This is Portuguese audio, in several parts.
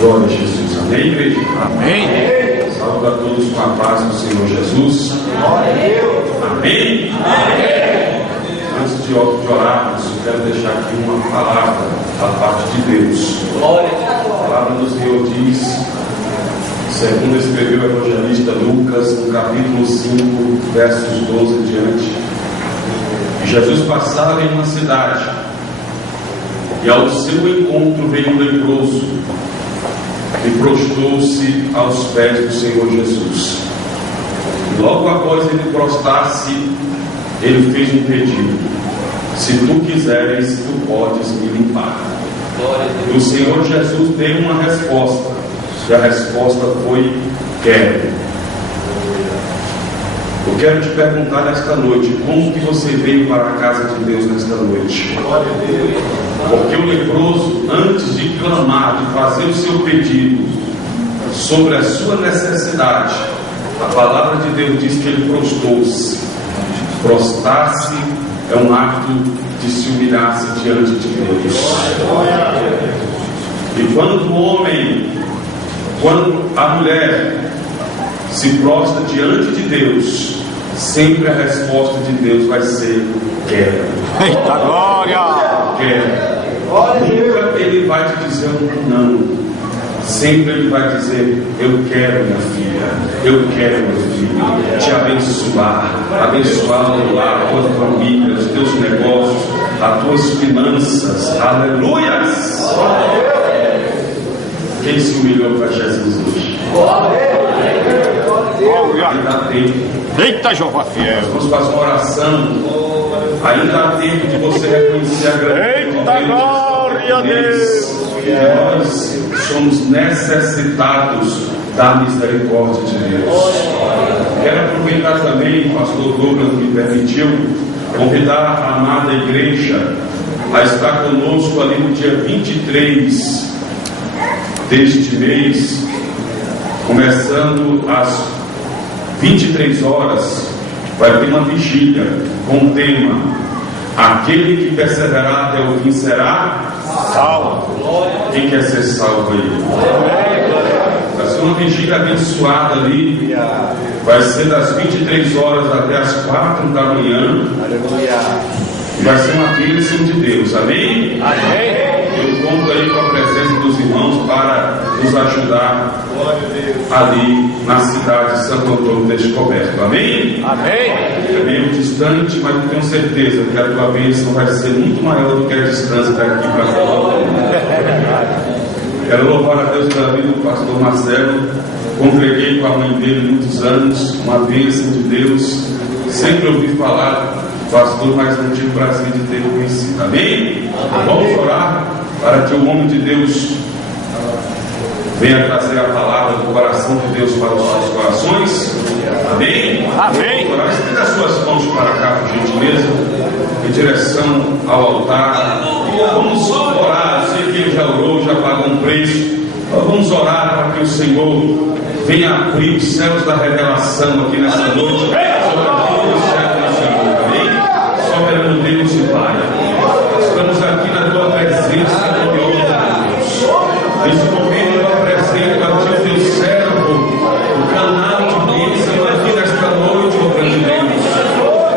Glória a Jesus. Amém, igreja? Amém. Saúde a todos com a paz do Senhor Jesus. Glória a Deus. Amém? Amém. Antes de orarmos, eu quero deixar aqui uma palavra da parte de Deus. Glória a Deus. A palavra do Senhor diz, segundo escreveu o evangelista Lucas, no capítulo 5, versos 12 em diante, que Jesus passava em uma cidade, e ao seu encontro veio um leproso, e prostou-se aos pés do Senhor Jesus. E logo após ele prostrar-se, ele fez um pedido: se tu quiseres, tu podes me limpar. E o Senhor Jesus deu uma resposta, e a resposta foi: quero. Eu quero te perguntar nesta noite, como que você veio para a casa de Deus nesta noite? Porque o leproso, antes de clamar, de fazer o seu pedido sobre a sua necessidade, a palavra de Deus diz que ele prostou-se. Prostrar-se é um ato de se humilhar-se diante de Deus. E quando o homem, quando a mulher se prostra diante de Deus, sempre a resposta de Deus vai ser: quero. Eita glória! Quero. Nunca ele vai te dizer um não. Sempre ele vai dizer: eu quero, minha filha, eu quero, meu filho, te abençoar, abençoar o teu lar, a tua família, os teus negócios, as tuas finanças. Aleluias! Quem se humilhou para Jesus hoje? Ainda há tempo. Eita, Jeová fiel! Vamos fazer uma oração. Ainda há tempo de você reconhecer a grandeza. Eita, glória a Deus! Nós somos necessitados da misericórdia de Deus. Quero aproveitar também, o pastor Douglas me permitiu, convidar a amada igreja a estar conosco ali no dia 23 deste mês, começando às 23 horas, vai ter uma vigília com o tema: aquele que perseverar até o fim será salvo. Quem quer ser salvo aí? Vai ser uma vigília abençoada ali. Vai ser das 23 horas até as 4 da manhã. E vai ser uma bênção de Deus. Amém? Amém! Eu conto aí com a presença dos irmãos para nos ajudar ali na cidade de Santo Antônio Descoberto. Amém? Amém! É meio distante, mas eu tenho certeza que a tua bênção vai ser muito maior do que a distância daqui para lá. Quero louvar a Deus pela vida do pastor Marcelo. Congreguei com a mãe dele muitos anos, uma bênção de Deus. Sempre ouvi falar do pastor, mas não tive o prazer de ter conhecido. Amém? Vamos orar para que o homem de Deus venha trazer a palavra do coração de Deus para os nossos corações. Amém? Amém! Estenda as suas mãos para cá, por gentileza, em direção ao altar. Vamos orar. Eu sei que ele já orou, já pagou um preço. Vamos orar para que o Senhor venha abrir os céus da revelação aqui nessa noite sobre a vida do céu do Senhor. Amém? Soberano Deus e Pai, estamos aqui na tua presença gloriosa, Deus. Nesse momento eu apresento a ti o teu servo, o canal de bênção aqui nesta noite, ó grande Deus.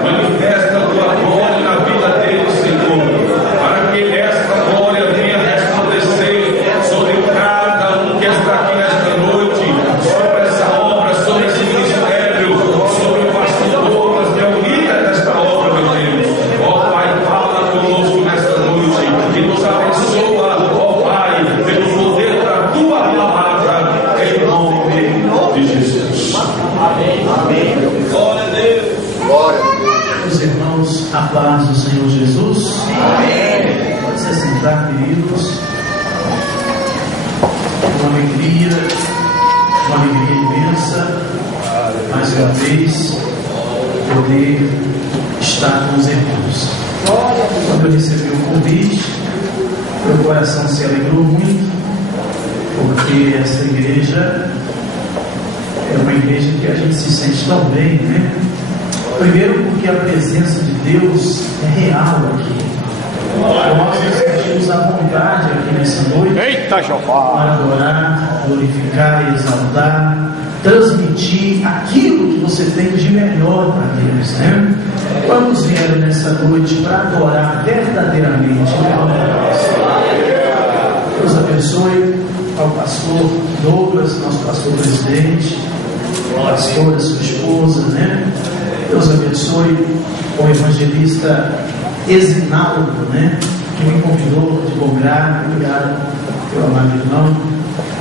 Manifesta a tua glória na vida dele, Senhor, para que esta glória venha resplandecer sobre cada um que está aqui nesta noite, sobre essa obra, sobre esse ministério, sobre o pastor Douglas, que é o líder desta obra, meu Deus. Ó Pai, fala conosco nesta noite e nos abençoa, ó Pai, pelo poder da tua palavra, em nome de Jesus. Amém. Amém. Glória a Deus. Glória a Deus. Os irmãos, a paz do Senhor Jesus. Amém. Pode se sentar, queridos. Uma alegria imensa, mais uma vez, poder estar com os irmãos. Quando eu recebi o convite, meu coração se alegrou muito, porque essa igreja é uma igreja que a gente se sente tão bem, né? Primeiro porque a presença de Deus é real aqui. Nós nos sentimos deixe-nos à vontade aqui nessa noite. Eita, Jeová! Para adorar, glorificar e exaltar, transmitir aquilo que você tem de melhor para Deus, né? Vamos vir nessa noite para adorar verdadeiramente. Deus abençoe ao pastor Douglas, nosso pastor presidente, a pastora, sua esposa, né? Deus abençoe o evangelista Esinaldo, né? Que me convidou de bom grado. Obrigado, meu amado irmão,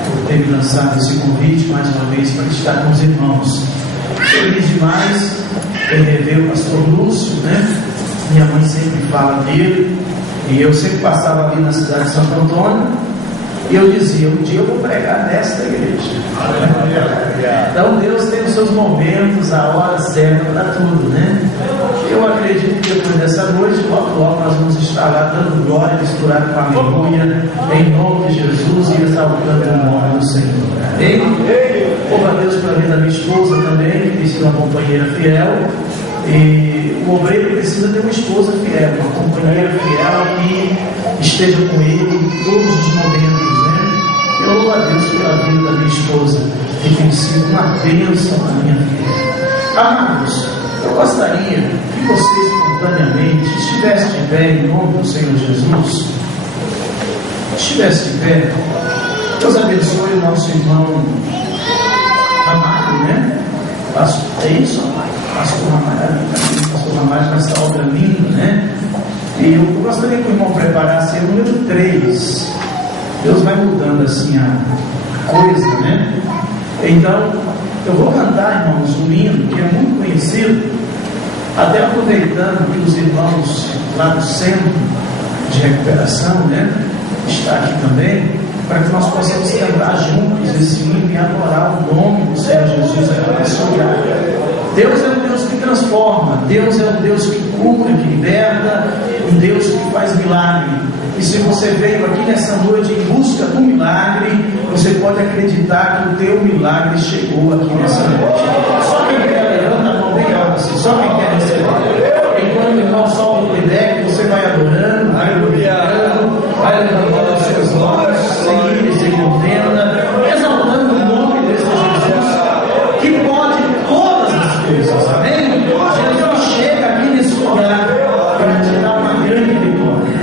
por ter me lançado esse convite mais uma vez para estar com os irmãos. Feliz demais ver o pastor Lúcio, né? Minha mãe sempre fala dele, e eu sempre passava ali na cidade de Santo Antônio, e eu dizia: um dia eu vou pregar nesta igreja. Então Deus tem os seus momentos, a hora certa para tudo, né? Eu acredito que depois dessa noite, logo nós vamos estar lá dando glória, misturado com a aleluia, em nome de Jesus, e exaltando o nome do Senhor. Amém? Louvo a Deus pela vida da minha esposa também, que tem sido uma companheira fiel. E o obreiro precisa ter uma esposa fiel, uma companheira fiel que esteja com ele em todos os momentos, né? Eu louvo a Deus pela vida da minha esposa, que tem sido uma bênção na minha vida. Amados, eu gostaria que você espontaneamente estivesse de pé em nome do Senhor Jesus. Estivesse de pé. Deus abençoe o nosso irmão amado, né? É isso, pastor Ramalho, com essa obra linda, né? E eu gostaria que o irmão preparasse o número 3. Deus vai mudando assim a coisa, né? Então, eu vou cantar, irmãos, um hino que é muito conhecido, até aproveitando que os irmãos lá do centro de recuperação, né, está aqui também, para que nós possamos cantar juntos esse hino e adorar o nome do Senhor Jesus aqui nesse lugar. Deus é um Deus que transforma, Deus é um Deus que cura, que liberta, um Deus que faz milagre. E se você veio aqui nessa noite em busca do milagre, você pode acreditar que o teu milagre chegou aqui nessa noite. Só quem quer, levanta a mão bem alta assim, só quem quer receber. Enquanto o irmão solta o pidec, você vai adorando, vai glorificando, vai levantando os seus olhos, sem ira, sem contenda, exaltando o nome desse Jesus, que pode todas as coisas, amém? Jesus chega aqui nesse lugar para te dar uma grande vitória.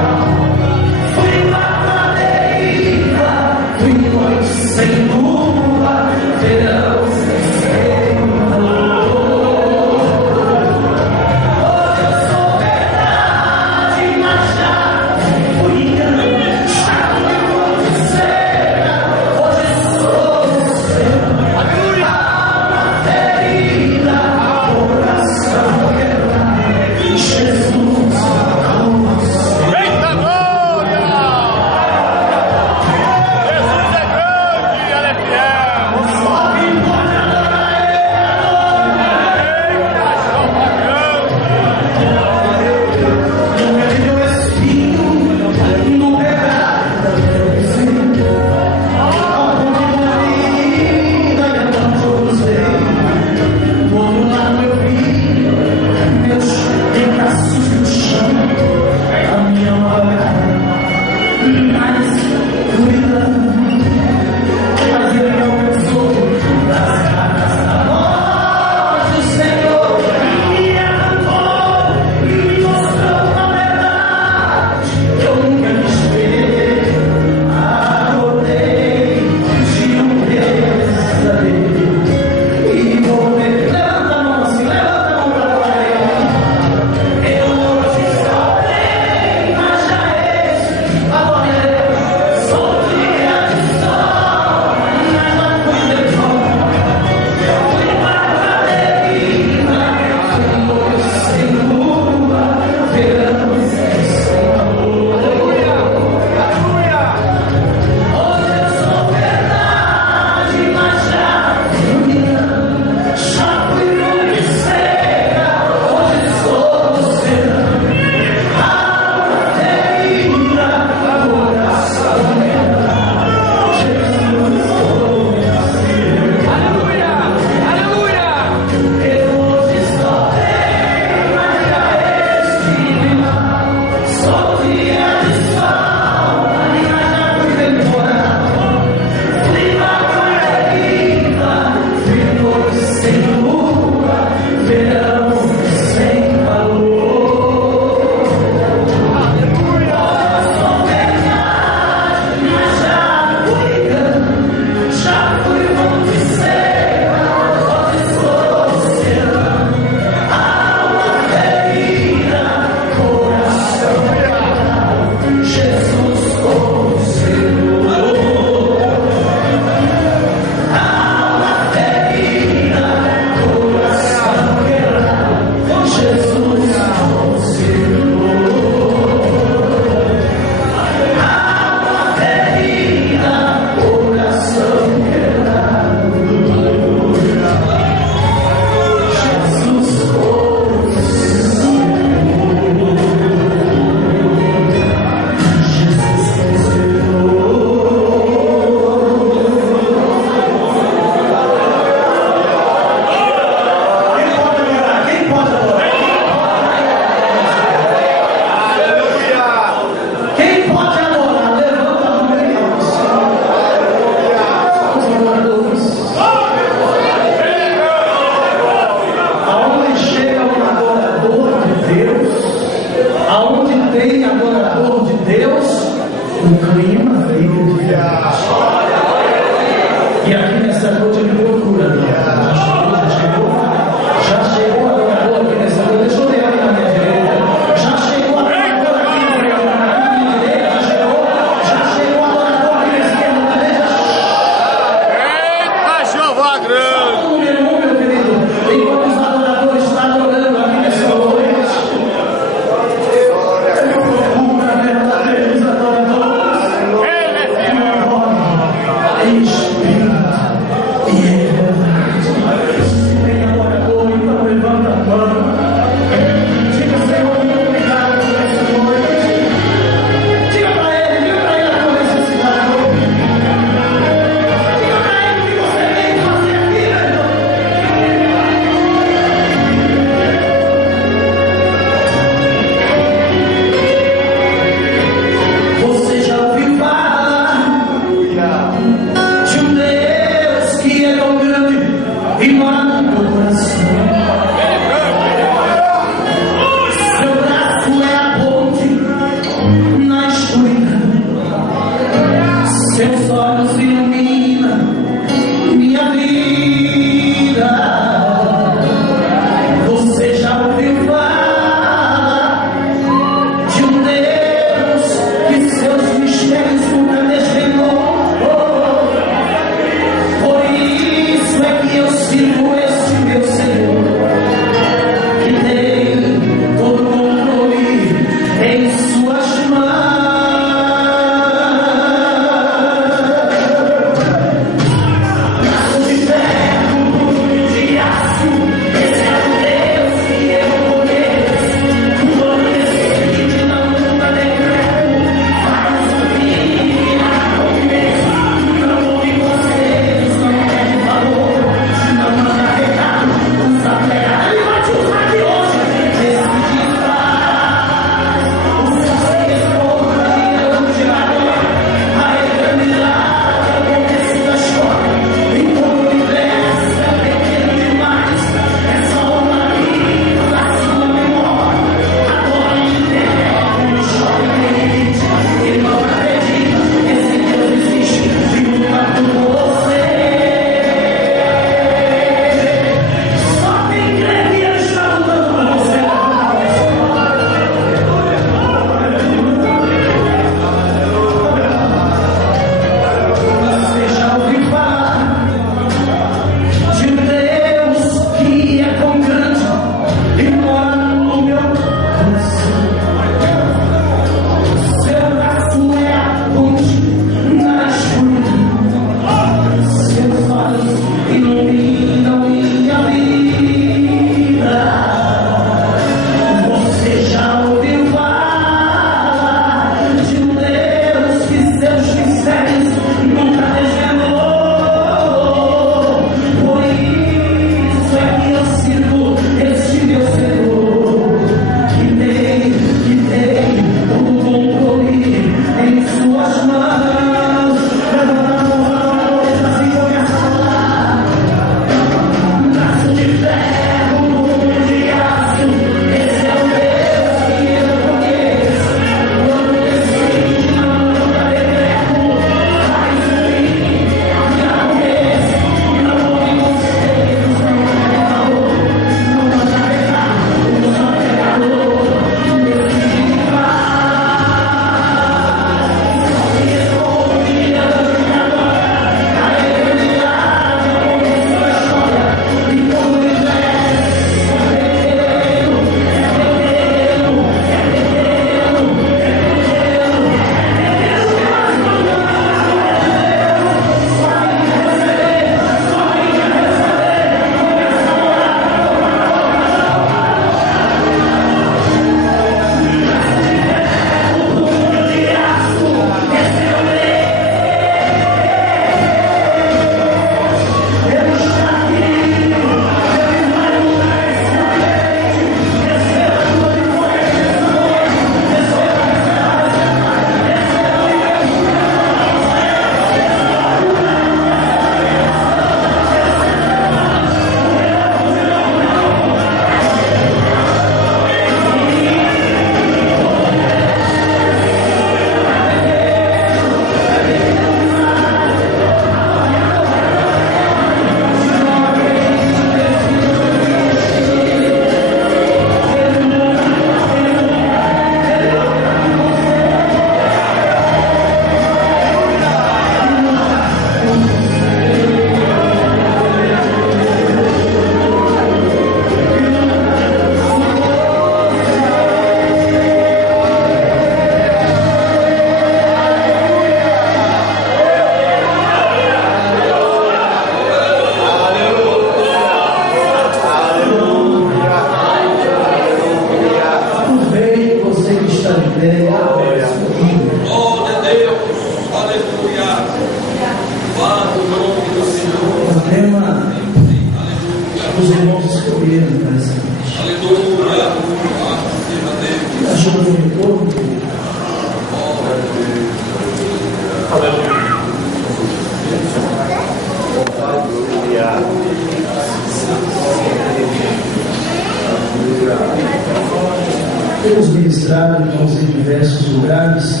Temos ministrado, irmãos, em diversos lugares.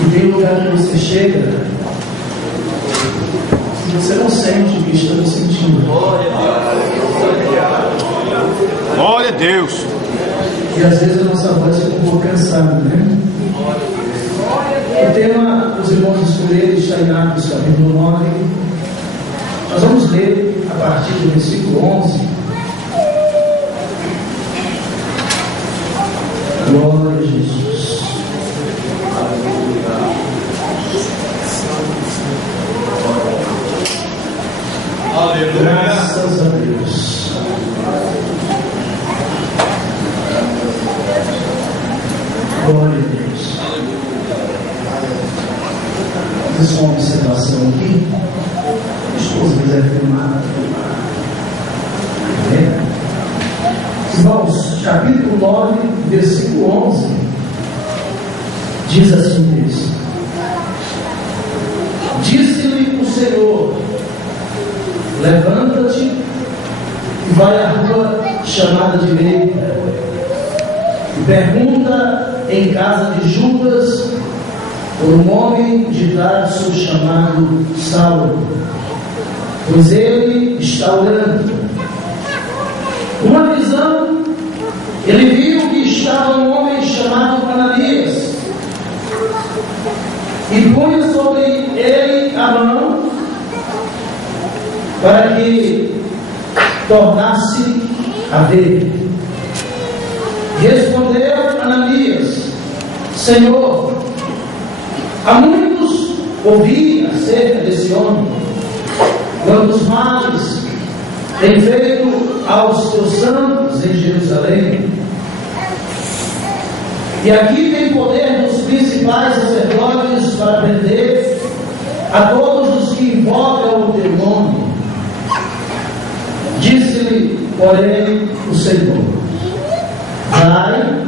E tem lugar que você chega e você não sente o que estamos sentindo. Glória a Deus. E às vezes a nossa voz fica um pouco cansada, né? O tema, os irmãos escolheram, está em Atos capítulo 9. Nós vamos ler a partir do versículo 11. Glória a Jesus. Aleluia. Graças a Deus. Glória a Deus. Fiz uma observação aqui. A esposa quiser filmar. Irmãos, capítulo 9, versículo 11, diz assim mesmo: disse-lhe o Senhor: levanta-te e vai à rua chamada direita e pergunta em casa de Judas por um homem de Tarso chamado Saulo, pois ele está orando. Uma visão, ele viu que estava um homem chamado Ananias, e punha sobre ele a mão para que tornasse a ver. Respondeu Ananias: Senhor, há muitos ouvi acerca desse homem, quantos males tem feito aos teus santos em Jerusalém. E aqui tem poder dos principais sacerdotes para prender a todos os que invocam o teu nome. Disse-lhe, porém, o Senhor: vai,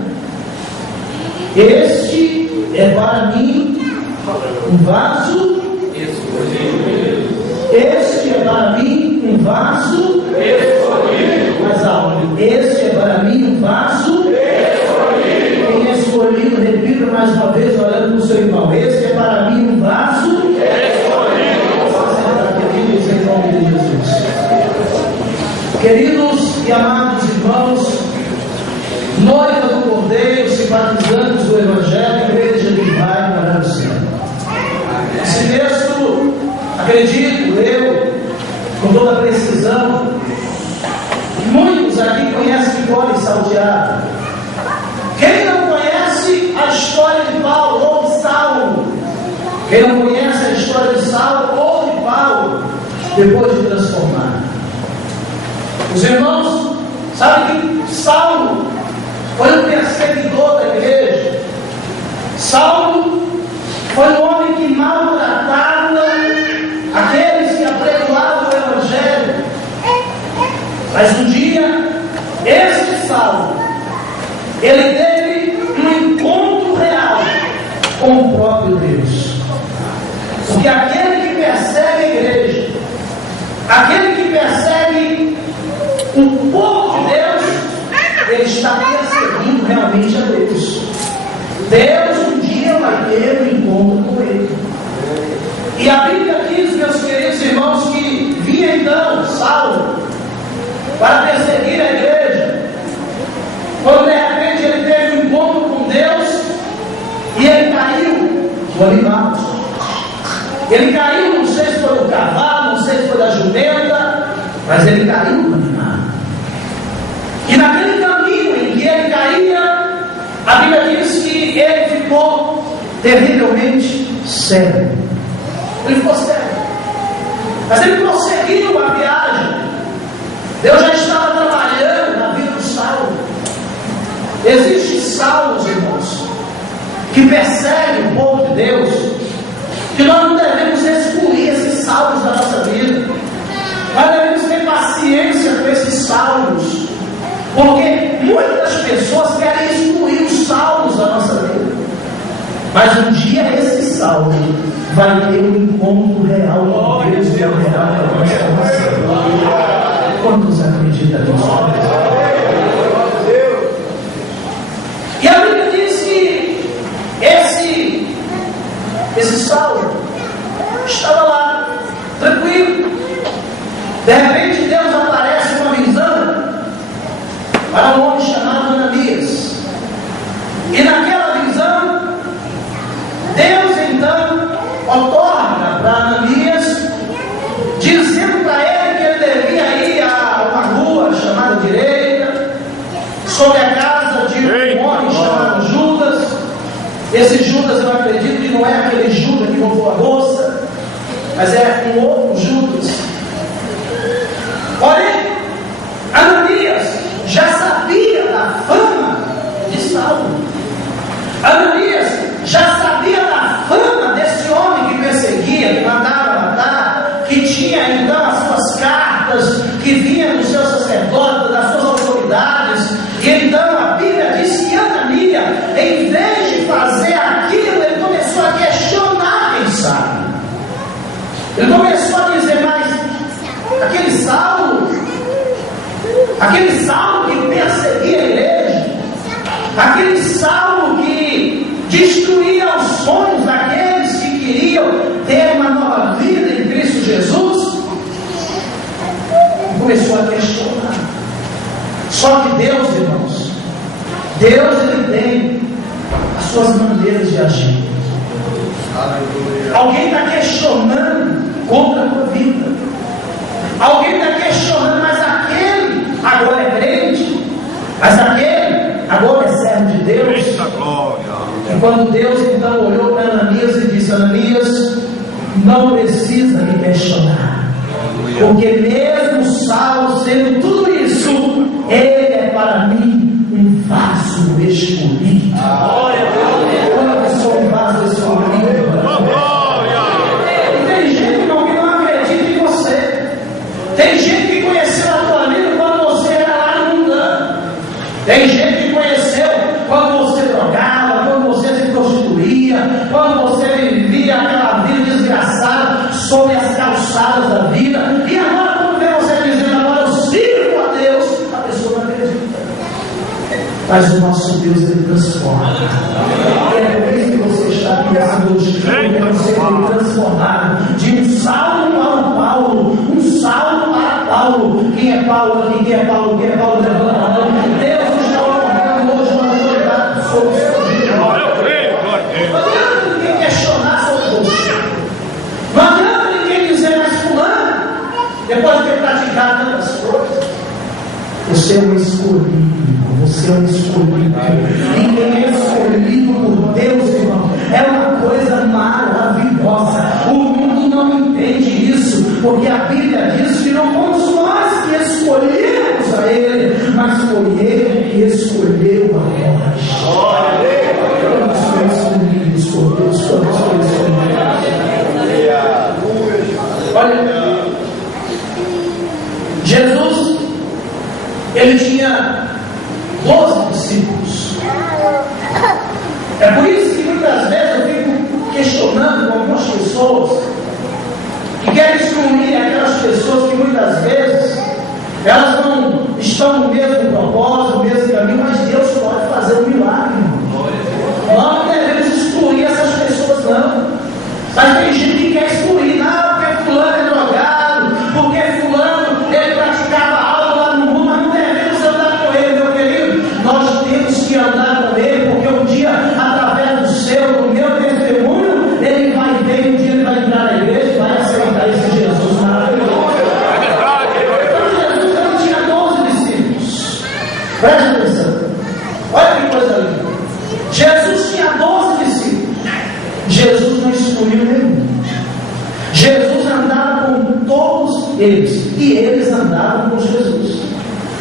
este é para mim um vaso escolhido. Este é para mim um vaso escolhido. Mais alto. Este é para mim um vaso escolhido. Quem é escolhido, repita mais uma vez, olhando para o seu irmão: este é para mim um vaso escolhido. Queridos, em nome de Jesus. Queridos e amados irmãos, noiva do Cordeiro, simpatizantes do Evangelho, igreja que vai para o céu. Esse texto, acredito eu, com toda precisão, muitos aqui conhecem de cor e salteado. Quem não conhece a história de Paulo ou de Saulo? Quem não conhece a história de Saulo ou de Paulo, depois de transformar? Os irmãos sabem que Saulo foi um perseguidor da igreja. Saulo foi um homem que maltratava aqueles que apregoavam o Evangelho. Mas um dia, este Saulo, ele teve um encontro real com o próprio Deus. Porque aquele que persegue a igreja, aquele que persegue o povo de Deus, ele está perseguindo realmente a Deus. Deus um dia vai ter um encontro com ele. E a Bíblia diz, meus queridos irmãos, que vinha então Saulo para perseguir a igreja, quando de repente ele teve um encontro com Deus e ele caiu do animal. Ele caiu, não sei se foi do cavalo, não sei se foi da jumenta, mas ele caiu do animal. E naquele caminho em que ele caía, a Bíblia diz que ele ficou terrivelmente cego. Ele ficou cego. Mas ele prosseguiu a viagem. Deus já estava trabalhando na vida do Saulo. Existem Saulos, irmãos, que perseguem o povo de Deus, que nós não devemos excluir esses Saulos da nossa vida. Nós devemos ter paciência com esses Saulos, porque muitas pessoas querem excluir os Saulos da nossa vida. Mas um dia esse Saulo vai ter um encontro real com Deus e real com a nossa vida. Quantos acreditam nisso? De repente Deus aparece uma visão para um homem chamado Ananias. E naquela visão, Deus então otorga para Ananias, dizendo para ele que ele devia ir a uma rua chamada direita, sobre a casa de um homem chamado Judas. Esse Judas, eu acredito que não é aquele Judas que roubou a bolsa, mas é um outro Judas. Porém, Ananias já sabia da fama de Saulo. Ananias já sabia da fama desse homem que perseguia, que mandava matar, que tinha então as suas cartas, que vinha dos seus sacerdotes, das suas autoridades. E então a Bíblia diz que Ananias, em vez de fazer aquilo, ele começou a questionar quem sabe. Ele começou a dizer, mas aquele Saulo que perseguia a igreja, aquele Saulo que destruía os sonhos daqueles que queriam ter uma nova vida em Cristo Jesus, começou a questionar. Só que Deus, irmãos, Deus ele tem as suas maneiras de agir. Alguém está questionando contra a tua vida. Alguém está questionando, mas aquele agora é crente, mas aquele agora é servo de Deus. E quando Deus então olhou para Ananias e disse: Ananias, não precisa me questionar, porque mesmo Saulo sendo tudo isso, ele é para mim um vaso escolhido. Olha que sou um vaso escolhido. E tem gente, irmão, que não acredita em você. Tem gente que conheceu a tua vida quando você era lá no mundano. Tem gente que conheceu quando você drogava, quando você se prostituía, quando você vivia aquela vida desgraçada sobre as calçadas da vida. E agora, quando vê você dizendo, agora eu sirvo a Deus, a pessoa não acredita. Mas o nosso Deus, ele transforma. E é por isso que você está aqui essa noite, porque você foi transformado de um Saulo para um Paulo, um Saulo para Paulo. Quem é Paulo aqui? Quem é Paulo? Quem é Paulo? Levanta a mão. Deus está colocando hoje uma autoridade sobre o seu vida. Não adianta ninguém questionar sobre você. Não adianta ninguém dizer, mas fulano, depois de ter praticado tantas coisas, você é um escolhido. Você é um escolhido. Ninguém é escolhido por Deus, irmão. É uma coisa maravilhosa. O mundo não entende isso, porque a Bíblia diz que não fomos nós que escolhemos a Ele, mas foi Ele que escolheu a nós. Quantos foram escolhidos por Deus? Quantos foram escolhidos? Olha, Jesus, ele tinha 12 discípulos. É por isso que muitas vezes eu fico questionando com algumas pessoas que querem excluir aquelas pessoas que muitas vezes elas não estão no mesmo propósito, no mesmo caminho, mas Deus pode fazer um milagre. Nós não devemos excluir essas pessoas, não. Mas tem gente que quer excluir, não, porque fulano é drogado, porque fulano ele praticava algo lá no mundo, mas não devemos andar com ele, meu querido. Nós temos que andar com ele, porque um dia, através do seu, do meu testemunho, ele vai ver, um dia ele vai entrar na igreja e vai aceitar esse Jesus maravilhoso. Então Jesus ele tinha 12 discípulos. Preste atenção. Olha que coisa linda. Jesus tinha 12 discípulos. Jesus não excluiu nenhum. Jesus andava com todos eles e eles andavam com Jesus.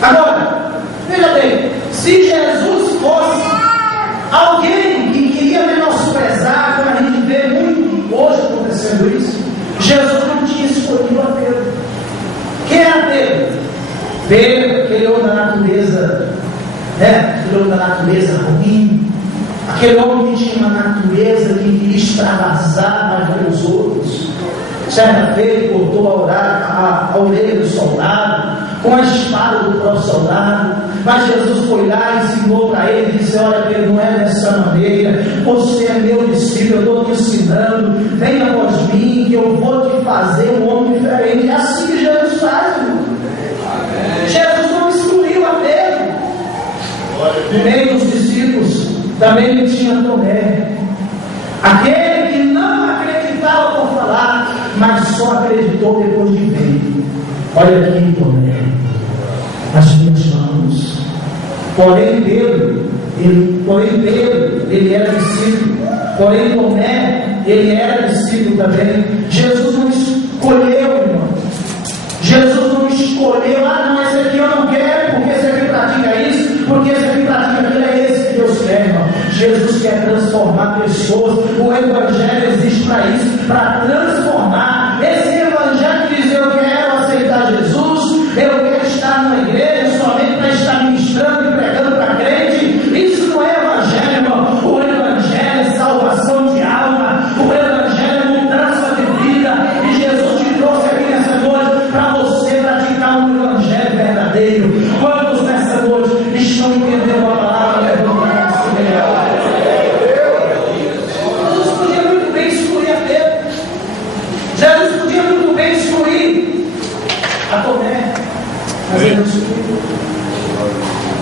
Agora, veja bem, se Jesus fosse alguém que queria menosprezar, como a gente vê muito hoje acontecendo isso, Jesus não tinha escolhido a Pedro. Quem era Pedro? Pedro, aquele homem da natureza, aquele homem da natureza ruim, aquele homem que tinha uma natureza que queria extravasar mais que os outros. Certa vez ele cortou a orelha do soldado com a espada do próprio soldado, mas Jesus foi lá e ensinou para ele e disse: olha, Pedro, não é dessa maneira, você é meu discípulo, eu estou te ensinando, venha após mim que eu vou te fazer um homem diferente. É assim que Jesus faz. Também ele tinha Tomé, aquele que não acreditava por falar, mas só acreditou depois de ver. Olha aqui, Tomé, as minhas mãos. Porém Pedro, ele era discípulo. Porém Tomé, ele era discípulo também. Jesus não escolheu, irmão. Jesus não escolheu, não, esse aqui eu não quero, porque esse aqui pratica isso, porque esse aqui pratica aquilo, é esse que Deus quer, irmão. Jesus quer transformar pessoas. O Evangelho existe para isso, para transformar. Esse Evangelho que diz: eu quero aceitar Jesus, eu quero estar numa igreja somente para estar ministrando e pregando para crente. Isso não é Evangelho, irmão. O Evangelho é salvação de alma, o Evangelho é mudança de vida, e Jesus te trouxe aqui nessa noite para você praticar um Evangelho verdadeiro. Quantos nessa noite estão entendendo a palavra? Jesus podia muito bem excluir a Pedro, Jesus podia muito bem excluir a Tomé, mas ele não excluiu.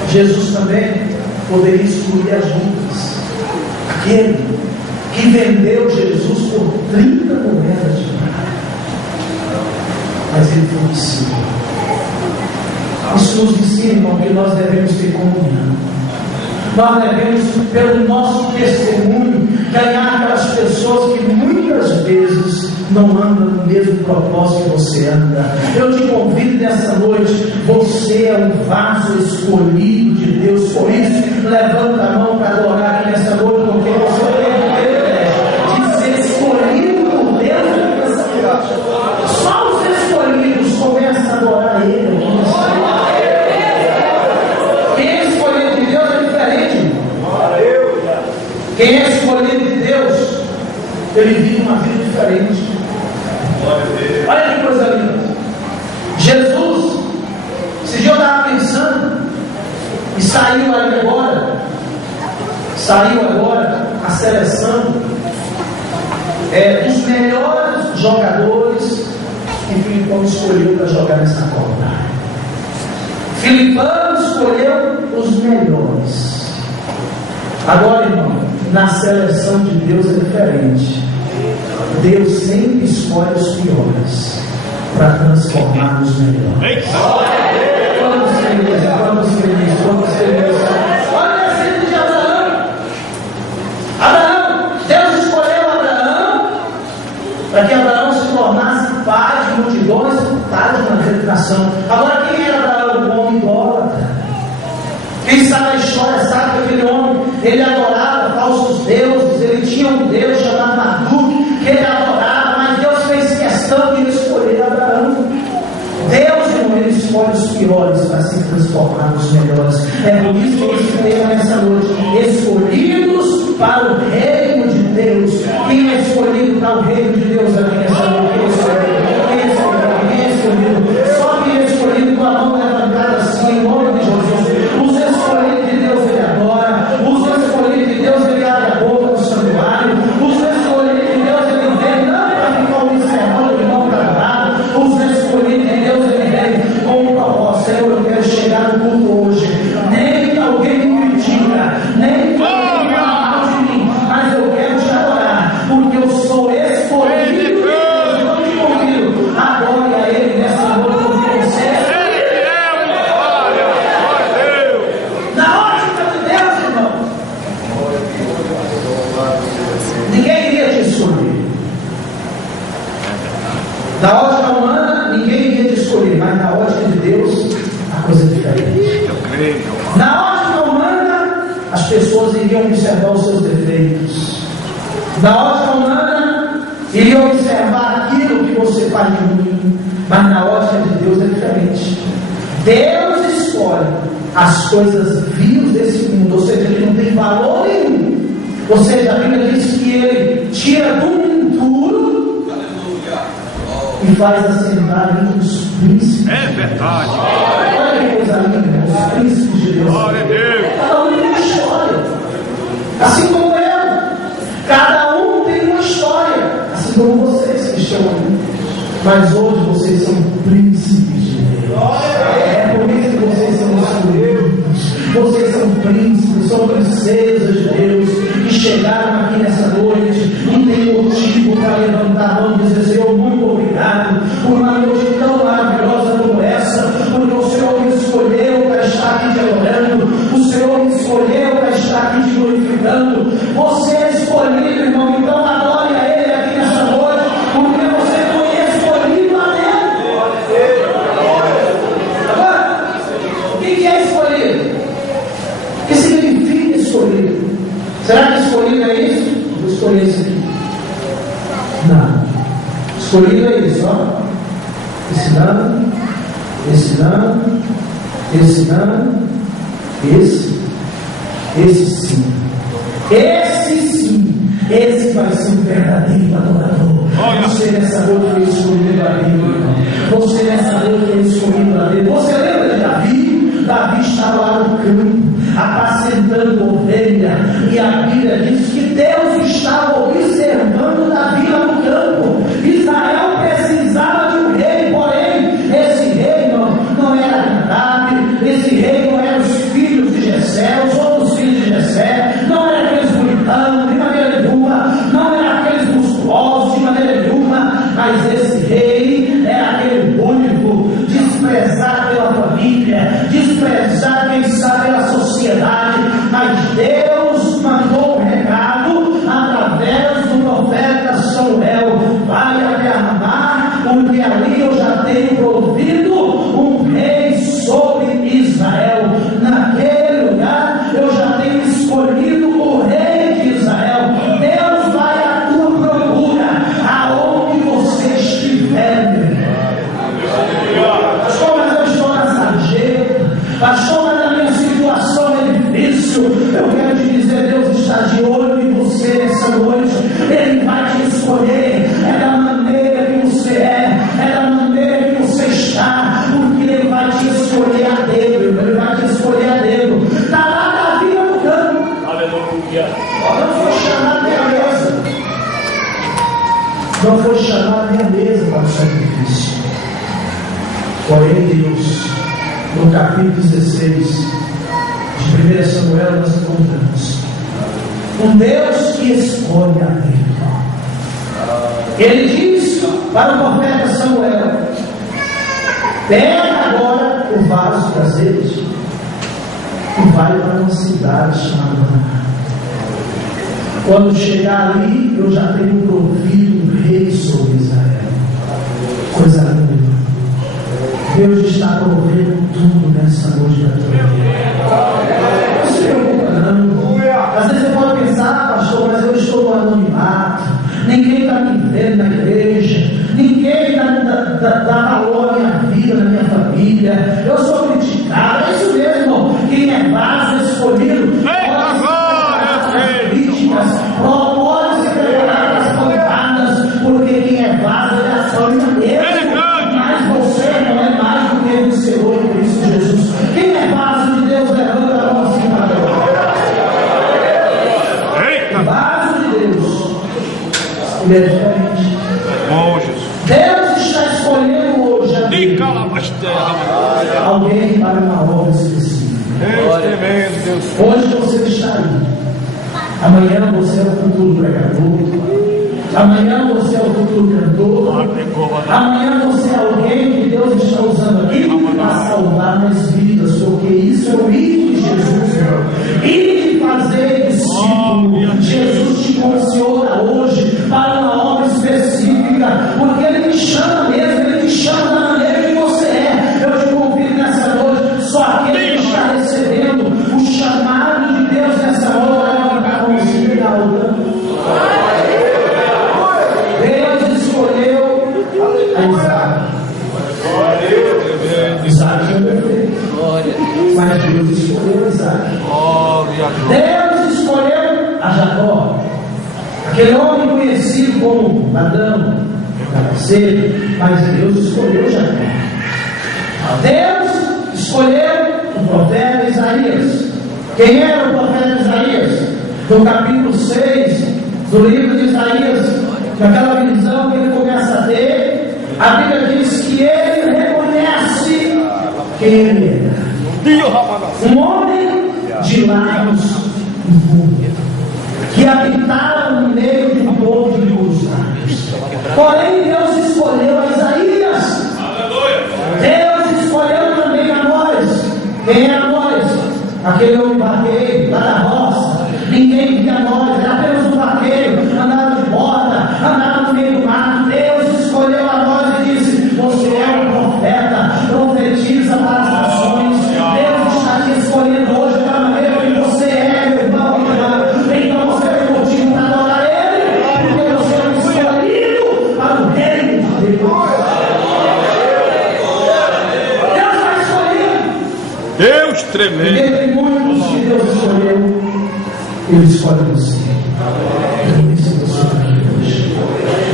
Jesus também poderia excluir as Judas, aquele que vendeu Jesus por 30 moedas de prata, mas ele foi discípulo. Isso nos ensina, irmão, que nós devemos ter comunhão. Nós devemos, pelo nosso testemunho, ganhar aquelas pessoas que muitas vezes não andam no mesmo propósito que você anda. Eu te convido nessa noite, você é um vaso escolhido de Deus. Por isso, levanta a mão para adorar aqui nessa noite, porque você tem o privilégio de ser escolhido por Deus nessa noite. Só os escolhidos começam a adorar Ele. Quem é escolhido de Deus é diferente. Quem é escolhido de Deus, ele vive uma vida diferente. Olha que coisa linda. Jesus, esse dia eu estava pensando, e saiu agora a seleção dos melhores jogadores que Filipão escolheu para jogar nessa Copa. Filipão escolheu os melhores. Agora, irmão, na seleção de Deus é diferente. Deus sempre escolhe os piores para transformar nos melhores. Vamos felizes. Olha o exemplo de Abraão. Deus escolheu Abraão para que Abraão se tornasse pai de multidões, pai de uma reputação. Agora, quem era Abraão? Um homem idólatra. Quem sabe a história sabe que aquele homem, ele adorava falsos deuses. Ele tinha um Deus chamado Marduk, que ele adorava, mas Deus fez questão de ele escolher Abraão. Deus, irmão, ele escolhe os piores para se transformar nos melhores. É por isso que ele se tem nessa noite: escolhidos para o reino de Deus. Quem é escolhido para o reino de Deus aqui nessa noite? Quem é escolhido? Só quem é escolhido com a mão levantada assim, em nome de Jesus. Os escolhidos de Deus ele adora, os escolhidos de Deus ele abre a boca no santuário, os escolhidos de Deus ele vem não para ficar observando o irmão para lado, os escolhidos de Deus ele vem com o propósito: Senhor, eu quero chegar no culto hoje, nem que alguém me critica, nem que alguém fale mal de mim, mas eu quero te adorar, porque eu sou escolhido de Deus. Eu te convido, adore a Ele nessa noite, porque você é na ótica de Deus, irmão. Ninguém iria te escolher. Na ótica humana, ninguém iria te escolher, mas na ótica de Deus, a coisa é diferente. Na ótica humana, as pessoas iriam observar os seus defeitos. Na ótica humana, iriam observar aquilo que você faz de ruim, mas na ótica de Deus é diferente. Deus escolhe as coisas vivas desse mundo, ou seja, que não tem valor nenhum. Ou seja, a Bíblia diz que Ele tira do monturo e faz assentar entre os príncipes. É verdade. Olha que coisa linda, os príncipes de Deus. Glória a Deus. Cada um tem uma história, assim como eu. Cada um tem uma história, assim como vocês que estão ali. Mas hoje vocês são príncipes de Deus. É por isso que vocês são escolhidos. Vocês são príncipes, são princesas de Deus, que chegaram aqui nessa noite e tem motivo para levantar a mão e dizer: Senhor, muito obrigado por uma noite tão maravilhosa como essa, porque o Senhor me escolheu para estar aqui te adorando, o Senhor me escolheu para estar aqui te glorificando. Você é escolhido, irmão, então adore a Ele aqui nessa noite, porque você foi escolhido a Ele. Agora, o que é escolhido? O que significa escolhido? Será que escolhido é isso? Vou escolher isso aqui. Não. Escolhido é isso, ó. Esse não, esse não, esse não, esse sim. Esse sim. Esse vai ser um verdadeiro adorador. Você nessa noite foi escolhido a Deus. Você nessa noite foi escolhido a Deus. Você lembra de Davi? Davi estava lá no campo, apacentando ovelha, e a Bíblia diz que Deus estava observando Davi lá no campo. Israel precisava de um rei, porém esse rei não era Nadab, esse rei não era os filhos de Jessé, os outros filhos de Jessé, não era aqueles bonitão de maneira nenhuma, não era aqueles musculosos de maneira nenhuma, mas esse rei era aquele único, desprezado pela família, desprezado, quem sabe, pela sociedade, mas Deus mandou um recado através do profeta Samuel: vai até Ramá, porque ali eu já tenho provido um rei sobre Israel. Naquele lugar eu já tenho escolhido o rei de Israel. Deus vai à tua procura, aonde você estiver. Pastor, mas eu estou na sarjeta. Pastor, mas a minha situação é difícil. Eu quero te dizer: Deus está de olho em você nessa noite. Ele vai te escolher. É da maneira que você é da maneira que você está, porque Ele vai te escolher a dedo. Ele vai te escolher a dedo. Está lá Davi no campo. Aleluia. Não foi chamado nem a mesa. Não foi chamado nem a mesa para o sacrifício. Porém, Deus, no capítulo 16 de 1 Samuel, nós encontramos um Deus que escolhe a dedo. Ele diz para o profeta Samuel: pega agora o vaso de azeite e vai para uma cidade chamada Ramá. Quando chegar ali, eu já tenho provido um rei sobre Israel. Coisa linda. Deus está provendo tudo nessa noite da tua vida. Não se preocupa não. Às vezes você pode pensar: pastor, mas eu estou no anonimato, ninguém está me vendo na igreja, ninguém dá valor à minha vida, na minha família, eu sou criticado. É isso mesmo, irmão. Quem é vaso escolhido pode se preparar para as pancadas, porque quem é vaso é a sua mesmo. Mas você não é mais do que vencedor em Cristo Jesus. Quem é vaso de Deus, levanta a mão assim para Deus. Vaso de Deus, ele é diferente. Deus está escolhendo hoje alguém para uma obra específica. Hoje você está aí. Amanhã você é o futuro pregador. Amanhã você é o futuro cantor. Amanhã você é alguém que Deus está usando aqui para salvar mais vidas, porque isso é o ídolo de Jesus, irmão. E de fazer discípulo. Jesus te comissiona hoje para uma obra específica, porque Ele te chama mesmo, Ele te chama da maneira que você é. Eu te convido nessa noite, só aquele que está recebendo o chamado de Deus nessa hora, vai levantar como se Deus escolheu a Isaac. Isaac é perfeito, mas Deus escolheu Isaac. Deus escolheu a Jacó, aquele homem conhecido como Adão, mas Deus escolheu Jacó. Deus escolheu o profeta Isaías. Quem era o profeta Isaías? No capítulo 6 do livro de Isaías, naquela visão que ele começa a ter, a Bíblia diz que ele reconhece quem ele era. Um homem de lábios impuros, que habitaram no meio de um povo de puros lábios. Porém, Deus escolheu a Isaías. Deus escolheu também a nós. Quem é a nós? Aquele homem vaqueiro, lá da roça. Ninguém via nós, era apenas um vaqueiro, andava de bota, andava no meio do mato. Deus escolheu a nós e disse: você é um profeta, profetiza para as nações. Deus está te escolhendo hoje da maneira que você é, meu irmão, minha irmã. Então você tem motivo para adorar Ele, porque você é um escolhido para o reino de Deus. Deus vai escolher. Deus tremendo. Entre muitos que Deus escolheu, Ele escolhe você. É por isso que você está aqui hoje.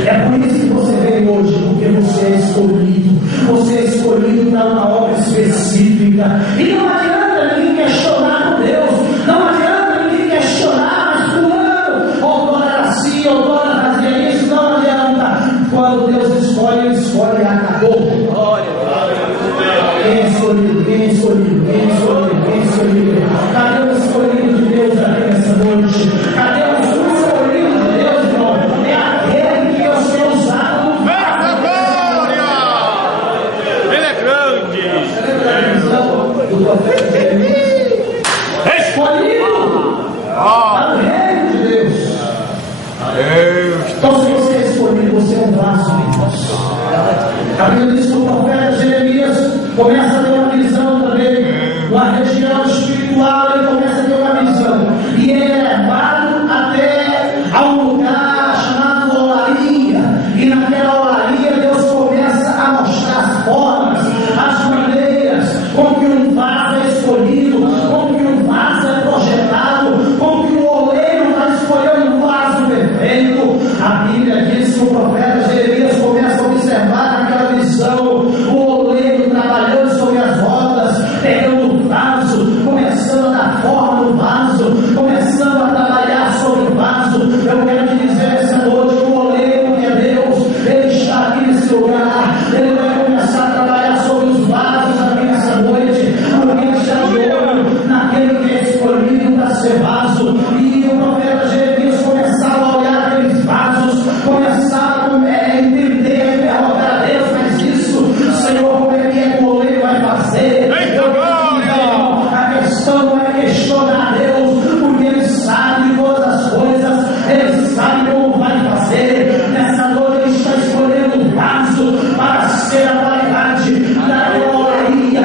É por isso que você veio hoje, porque você é escolhido. Você é escolhido para uma obra específica. E não adianta ninguém questionar com Deus. Não adianta ninguém questionar, mas fulano, outrora era assim, outrora fazia isso. Não adianta. Quando Deus escolhe, Ele escolhe e acabou. Quem é escolhido? Quem é escolhido? Quem é escolhido? Quem é escolhido? Cadê o escolhido de Deus aqui nessa noite? Cadê o escolhido de Deus, irmão? É aquele que eu sou usado no Eita glória! Ele é grande. do profeta Jeremias. Escolhido para o reino de Deus. Então, se você é escolhido, você é um vaso de Deus. A Bíblia diz que o profeta Jeremias começa a ter uma visão também, uma região espiritual. Ele começa a ter uma visão, e ele é levado até a um lugar chamado Olaria, e naquela Olaria Deus começa a mostrar as formas, as maneiras com que um vaso é escolhido, com que um vaso é projetado, com que o oleiro vai escolher um vaso perfeito. A Bíblia diz que o profeta Jeremias começa a observar naquela visão o oleiro trabalhando sobre as rodas, pegando o vaso, começando a dar forma no vaso, começando a trabalhar sobre o vaso. Eu quero te dizer essa noite que o oleiro que é Deus, Ele está aqui nesse lugar. Ele vai começar a trabalhar sobre os vasos aqui nessa noite, porque Ele está de olho naquele que é escolhido para ser vaso. E o profeta Jeremias começava a olhar aqueles vasos, começava a entender, perguntar a Deus: mas isso, Senhor, como é que o oleiro vai fazer? A questão não é questionar a Deus, porque Ele sabe de todas as coisas, Ele sabe como vai fazer. Nessa noite Ele está escolhendo um vaso para ser a vaidade da olaria. E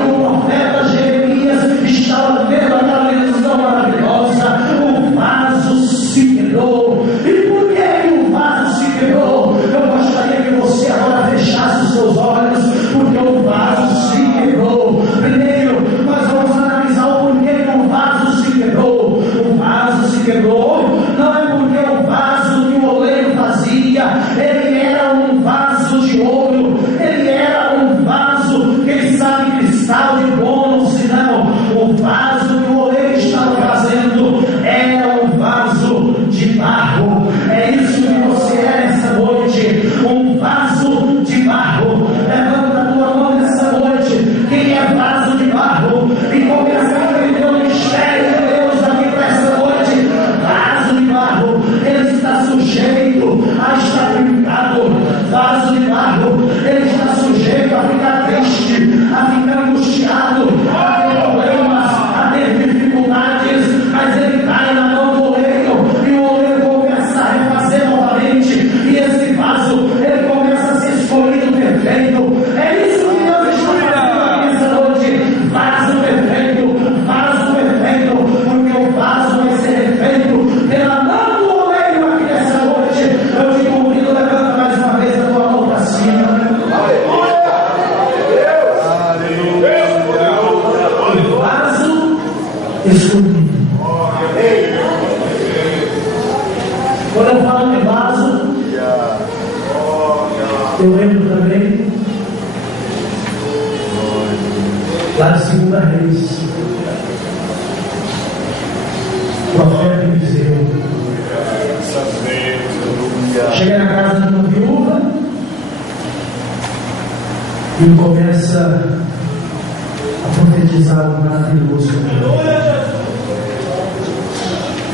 o profeta Jeremias estava vendo aquela visão maravilhosa. O vaso se quebrou. E por que o vaso se quebrou? Eu gostaria que você agora fechasse os seus olhos, porque o vaso se quebrou. Primeiro, nós vamos analisar o porquê que o vaso se quebrou. O vaso se quebrou não é porque o vaso que o oleiro fazia, ele era um vaso de ouro, ele era um vaso, quem sabe, cristal de bronze. Não, o vaso que o oleiro estava fazendo era um vaso de barro. É isso que você é nessa noite, um vaso de barro. Levanta a tua mão nessa noite, quem é vaso de barro, e começa a entender o mistério de Deus aqui para essa noite. Vaso de barro, ele está sujeito a estar purificado. Vaso de barro, ele está sujeito a ficar triste, a ficar angustiado, a ter problemas, a ter dificuldades, mas ele cai na mão do oleiro, e o oleiro começa a refazer novamente, e esse vaso, ele começa a ser escolhido perfeito. É isso que Deus está fazendo aqui nessa noite. Vaso perfeito, porque o vaso vai ser feito pela mão do oleiro aqui nessa noite. Eu te convido, levanta mais uma vez a tua mão para cima. O vaso escolhido. Quando eu falo de vaso, eu lembro também lá de 2 Reis, o profeta Eliseu chega na casa de uma viúva e ele começa a profetizar algo maravilhoso.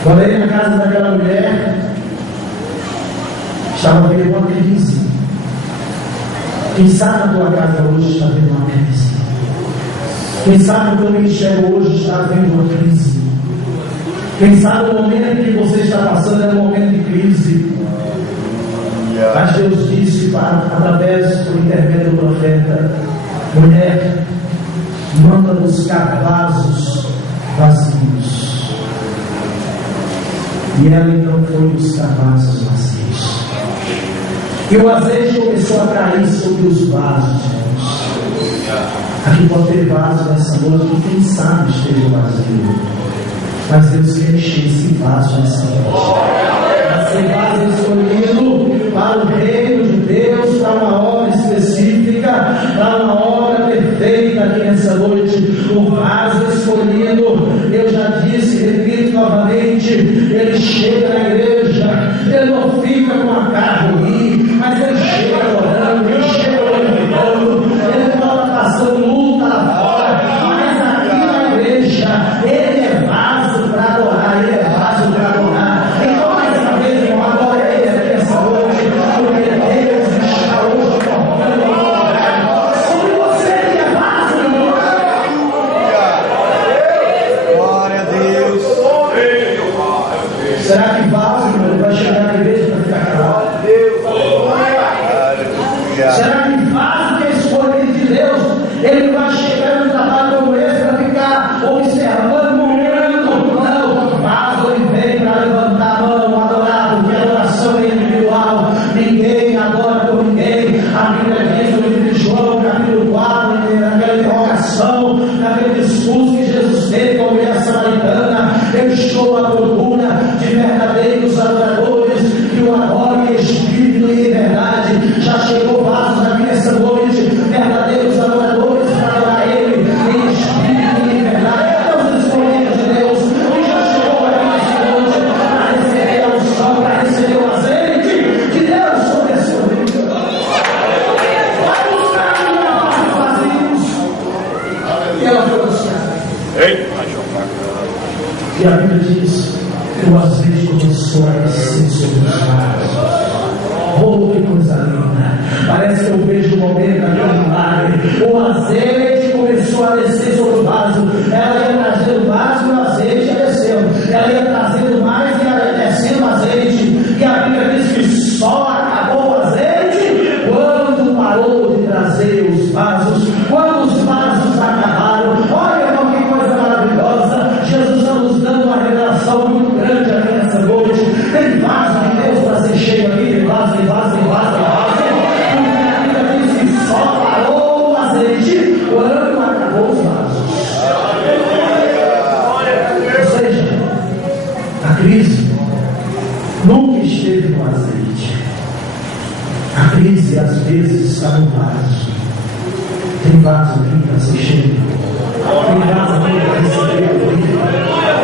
Falei na casa daquela mulher, estava vendo uma crise. Quem sabe a tua casa hoje está vendo uma crise. Quem sabe o teu ministério hoje está vendo uma crise. Quem sabe o momento em que você está passando é um momento de crise. Mas Deus disse, através do intermédio do profeta: mulher, manda buscar vasos vazios. E ela então foi buscar vasos vazios. E o azeite começou a cair sobre os vasos. Aqui pode ter vaso nessa noite que quem sabe esteja vazio. Mas Deus quer encher esse vaso nessa noite. Esse vaso escolhido para o reino de Deus, para uma hora específica, para uma hora perfeita aqui nessa noite. O vaso escolhido, eu já disse, repito novamente, ele chega na igreja, ele não fica com a cara ruim, mas ele chega orando, ele chega glorificando, ele não está passando luta lá fora, mas aqui na igreja, ele é vaso para adorar, ele é vaso para adorar. Então, essa vez, irmão, adora ele aqui essa noite, porque Deus está hoje tocando o lugar sobre você que é vaso, irmão. Glória a Deus. Será que vaso, irmão, vai chegar na igreja para ficar calado? Será que vaso que é escolhido de Deus, ele vai chegar no trabalho como esse para ficar observando o momento? Não, vaso ele vem para levantar a mão, adorar, porque a adoração é individual, ninguém adora por ninguém. A Bíblia diz no livro de João, capítulo 4, naquela interrogação, naquele discurso que Jesus teve com a mulher samaritana: eu estou à procura de verdadeiros adoradores que o adorem em espírito e em verdade. Já chegou vasos aqui nessa noite, verdadeiros adoradores para adorar Ele em espírito e em verdade. Deus escolhidos de Deus, que já chegou aqui nessa noite para receber a unção, para receber o azeite de Deus sobre a sua vida. Vai buscar os vazios. E ela foi buscar. E a Bíblia diz que o azeite começou a descer sobre os vasos. Oh, que coisa linda! Parece que eu vejo o momento daquele milagre. O azeite começou a descer sobre o vaso. Ela ia trazendo o vaso e o azeite ia descendo. Ela ia trazendo mais e ia descendo o azeite. E a Bíblia diz que só acabou o azeite quando parou de trazer os vasos. Quando os vasos acabaram. Olha, irmão, que coisa maravilhosa! Jesus está nos dando uma revelação muito grande aqui nessa noite. Tem vaso de Deus para ser cheio aqui. Tem vaso, tem vaso, tem vaso, tem vaso. Porque a Bíblia diz que só parou o azeite quando acabou os vasos. Ou seja, a crise nunca esteve no azeite. A crise às vezes está no vaso. Tem vaso aqui para ser cheio. Tem vaso aqui para receber a vida.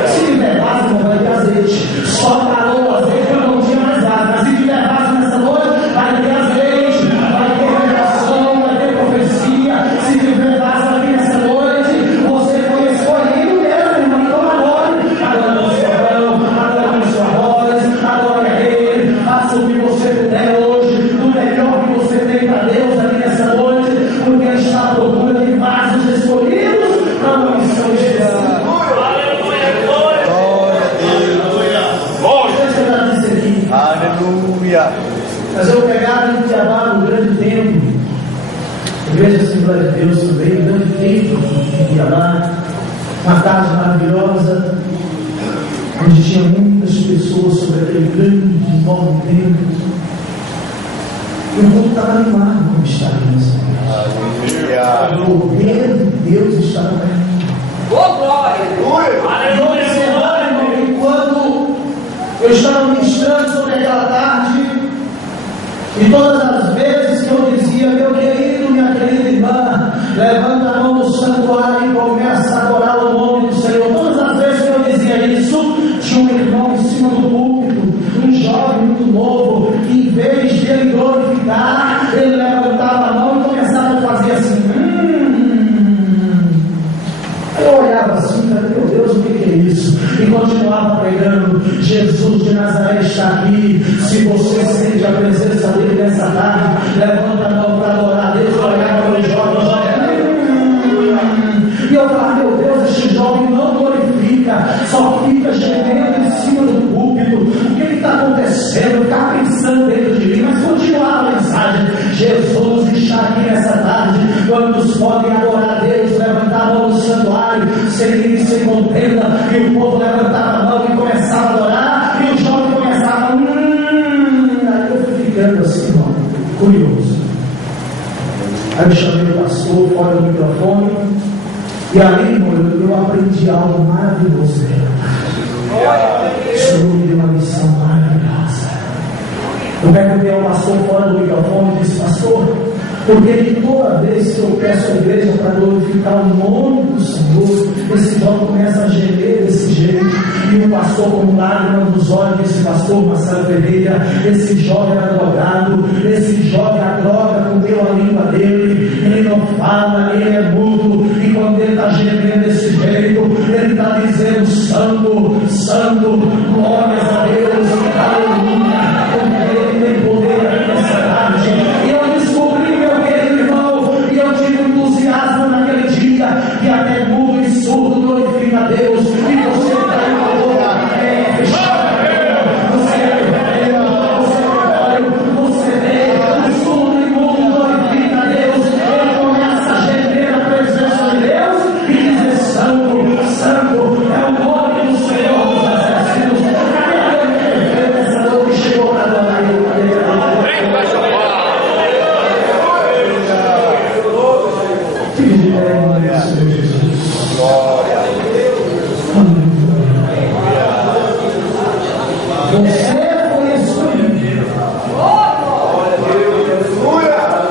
Se tiver vaso, não vai ter azeite. Só parou o azeite quando não tinha mais vaso. Mas se tiver vaso nessa noite, vai ter azeite, vai ter revelação, vai ter profecia. Se tiver vaso aqui nessa noite, você foi escolhido mesmo, irmão. Então adore. Adore com seu mão, adore com sua voz, adore a Ele. Faça o que você puder hoje, o melhor que você tem para Deus aqui nessa noite, porque Ele está à procura de vasos escolhidos para uma missão especial. Aleluia. Mas eu pegava em Cuiabá, um grande templo, Igreja Assembleia de Deus também, um grande templo em Cuiabá, uma casa maravilhosa, onde tinha muitas pessoas sobre aquele grande, enorme templo. E o mundo estava animado como está aqui nessa igreja. O poder de Deus estava aqui. E observar, irmão, enquanto eu estava ministrando sobre aquela tarde, e todas as vezes que eu dizia: meu querido, minha querida irmã, levanta a mão no santuário e começa a adorar o nome do Senhor. Todas as vezes que eu dizia isso, tinha um irmão em cima do púlpito, um jovem muito novo, que em vez de ele glorificar, ele levantava a mão e começava a fazer assim. Eu olhava assim, meu Deus, o que é isso? E continuava pregando. Jesus de Nazaré está aqui. Se você sente a presença dele nessa tarde, levanta a mão para adorar a Deus, olhar para os jovens. E eu falo, meu Deus, este jovem não glorifica, só fica gemendo em cima do púlpito. O que está acontecendo? Ficar pensando dentro de mim, mas continuar a mensagem. Jesus está aqui nessa tarde. Quantos podem adorar a Deus, levantar a mão no santuário, sem contenda, e o povo levantava a mão e começava a adorar, e o jovem começava aí eu fui ficando assim, ó, curioso. Aí eu chamei o pastor fora do microfone, e ali, irmão, eu aprendi algo maravilhoso. O Senhor me deu uma lição maravilhosa. Eu perguntei ao pastor fora do microfone e disse: pastor, porque toda vez que eu peço à igreja para glorificar o nome do Senhor, esse jovem começa a gemer desse jeito, e o pastor, com lágrimas nos olhos, disse: pastor Marcelo Ferreira, esse jovem era drogado, esse jovem, a droga comeu a língua dele, ele não fala, ele é mudo, e quando ele está gemendo desse jeito, ele está dizendo: santo, santo, glórias a Deus, aleluia, porque ele tem poder aqui nessa tarde. E eu descobri, meu querido irmão, e eu tive um entusiasmo naquele dia, que até mudo e surdo glorifica a Deus, e você está aí na boca, você vê, o surdo e mudo glorifica a Deus, ele começa a gemer a presença de Deus, e dizer: santo, santo, é o nome do Senhor dos exércitos. Essa noite chegou para adorar ele. Você foi escolhido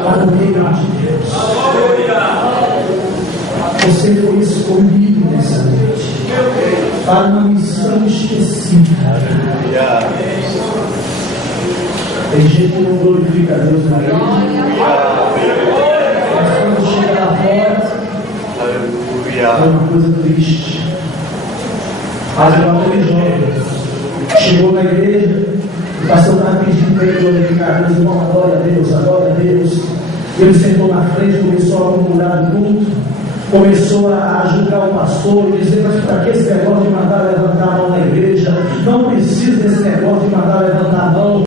para o reino de Deus. Você foi escolhido nessa noite para uma missão específica. Tem gente que não glorifica a Deus na igreja, mas quando chega lá fora, é uma coisa triste. Mas aquele jovem chegou na igreja, o pastor estava pedindo para ele glorificar a Deus, irmão, adora a Deus, adora a Deus. Ele sentou na frente, começou a murmurar do culto, começou a julgar o pastor e dizer: mas para que esse negócio de mandar levantar a mão na igreja? Não precisa desse negócio de mandar levantar a mão.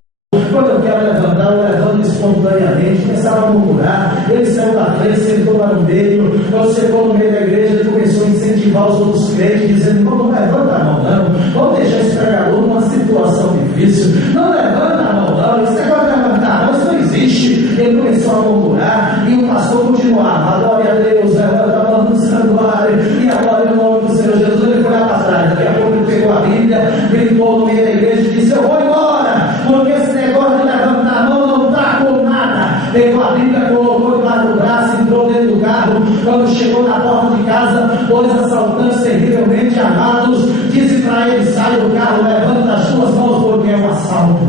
Quando eu quero levantar, eu levanto espontaneamente. Começava a murmurar. Ele saiu da frente, sentou lá no meio. Quando chegou no meio da igreja, ele começou a incentivar os outros crentes, dizendo: não levanta a mão não, vamos deixar esse pregador numa situação difícil, não levanta a mão não, esse negócio de levantar a mão, isso não existe. Ele começou a murmurar, e o pastor continuava: glória a Deus, levanta a mão no santuário, e agora em nome do Senhor Jesus. Ele foi lá para trás, daqui a pouco ele pegou a Bíblia, gritou no meio da igreja e disse: eu vou embora, porque esse negócio de levantar a mão não está com nada. Pegou a Bíblia, colocou debaixo do braço, entrou dentro do carro. Quando chegou na porta de casa, dois assaltantes terrivelmente armados disse para ele: sai do carro, levanta as suas mãos, porque é um assalto.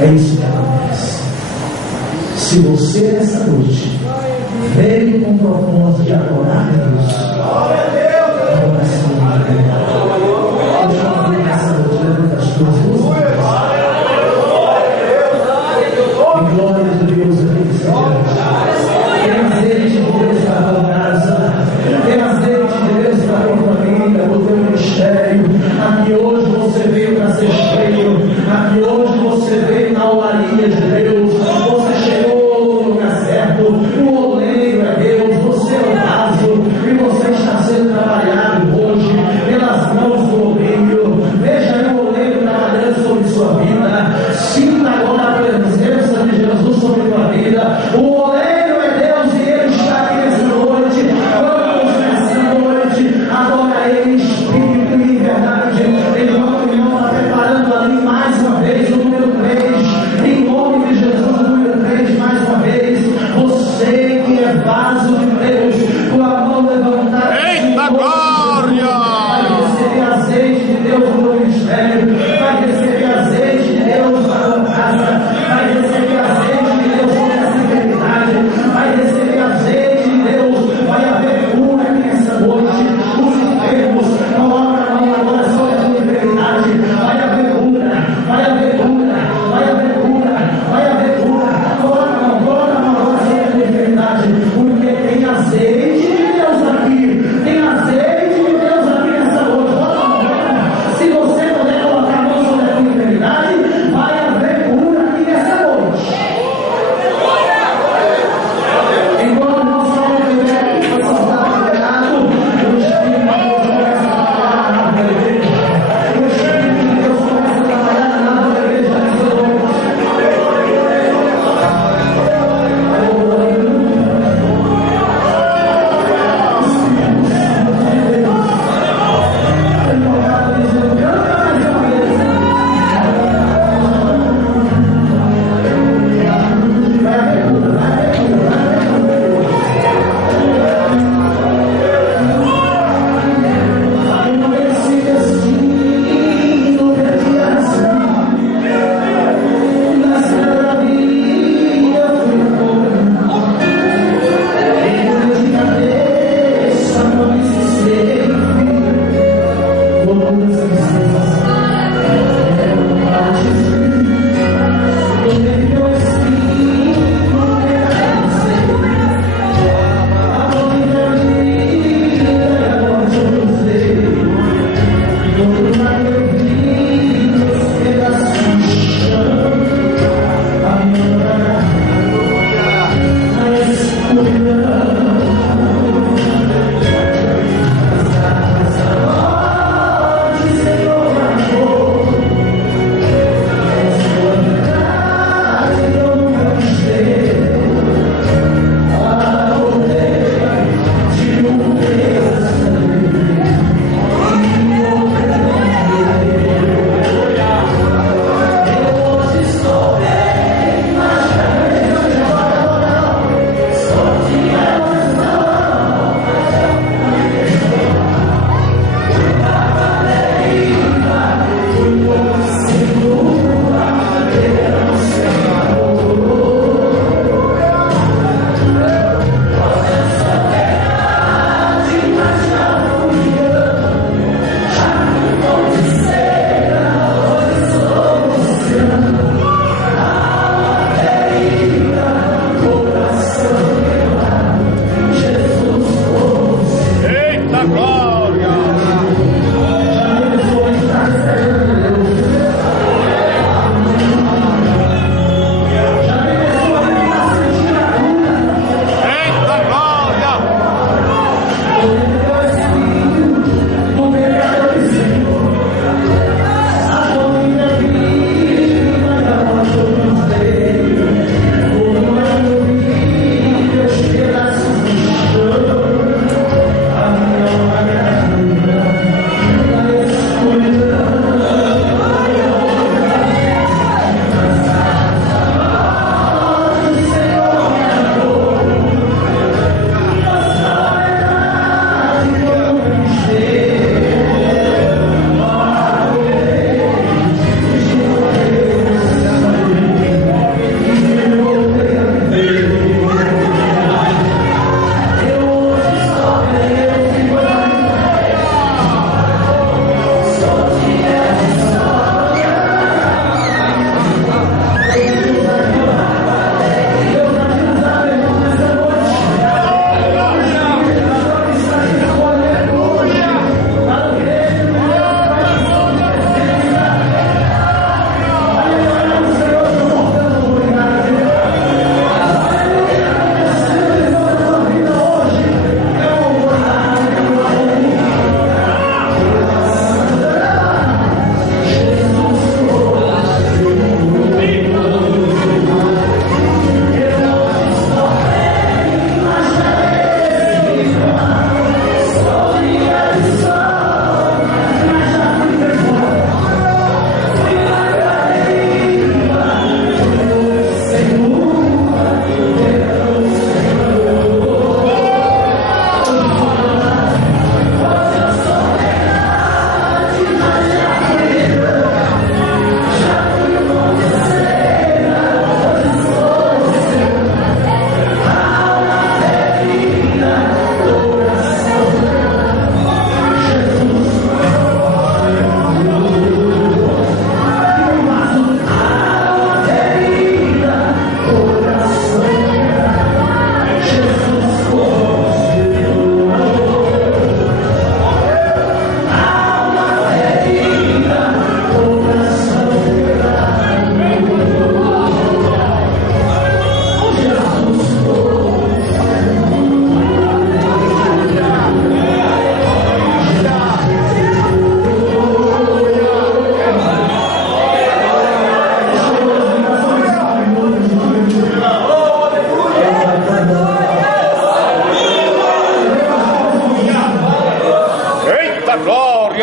É isso que acontece. Se você nessa noite veio com o propósito de adorar a Deus, levanta as tuas mãos. E glória de Deus tem azeite de Deus para a tua casa, tem azeite de Deus para a tua família, para o teu ministério. Aqui hoje você veio para ser cheio, aqui hoje você veio na olaria de Deus, você chegou no lugar certo. O oleiro é Deus, você é o vaso, e você está sendo trabalhado hoje pelas mãos do oleiro. Veja aí o oleiro trabalhando sobre sua vida. Sinta agora a presença de Jesus sobre tua vida. O oleiro é Deus e Ele está aqui nessa noite. Vamos nessa noite, adora Ele em espírito e em verdade. Irmão, está preparando ali mais uma vez o número 3. Em nome de Jesus, o número 3, mais uma vez. Você que é vaso de Deus, com a mão levantada. Eita glória! Vai receber azeite de Deus no teu ministério. Vai receber azeite de Deus na tua casa. Vai receber azeite de Deus sobre essa enfermidade. Vai receber azeite de Deus. Vai haver cura aqui nessa noite. Os enfermos, coloca a mão agora sobre a tua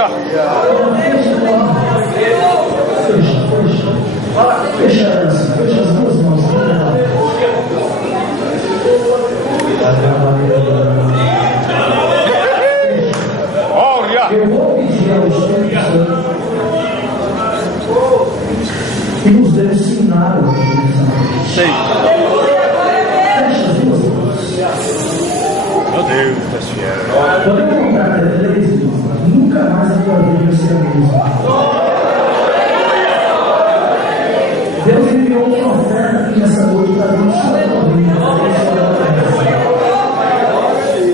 Glória! Fecha as duas mãos. Glória! Eu vou pedir ao Espírito Santo que nos dê um sinal aqui. Sei. Fecha as duas mãos. Meu Deus, Senhor. Podemos contar até 3, nunca mais a tua vida vai ser a mesma. Deus enviou um profeta aqui nessa noite para abençoar a tua vida.